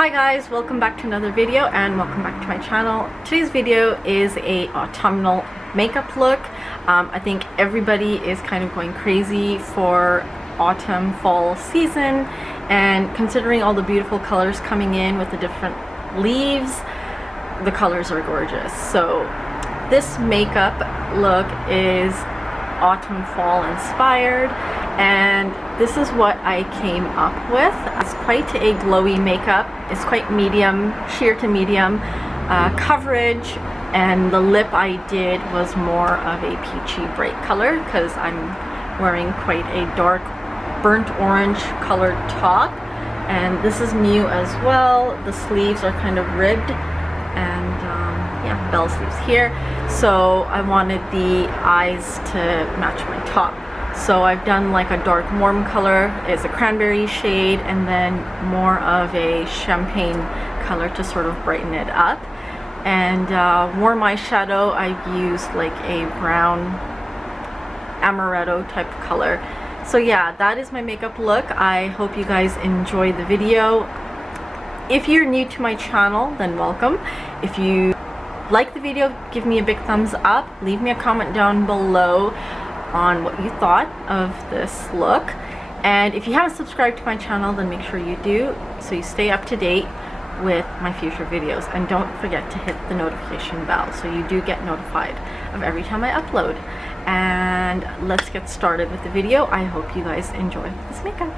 Hi guys, welcome back to another video and welcome back to my channel. Today's video is a autumnal makeup look. I think everybody is kind of going crazy for autumn fall season, and considering all the beautiful colors coming in with the different leaves, the colors are gorgeous. So this makeup look is autumn fall inspired, and this is what I came up with. It's quite a glowy makeup. It's quite medium, sheer to medium coverage, and the lip I did was more of a peachy bright color because I'm wearing quite a dark burnt orange colored top, and this is new as well. The sleeves are kind of ribbed, and yeah, bell sleeves here. So I wanted the eyes to match my top. So I've done like a dark warm color, it's a cranberry shade, and then more of a champagne color to sort of brighten it up. And warm eyeshadow, I've used like a brown amaretto type color. So yeah, that is my makeup look. I hope you guys enjoy the video. If you're new to my channel, then welcome. If you like the video, give me a big thumbs up. Leave me a comment down below on what you thought of this look. And if you haven't subscribed to my channel, then make sure you do, so you stay up to date with my future videos. And don't forget to hit the notification bell so you do get notified of every time I upload. And let's get started with the video. I hope you guys enjoy this makeup.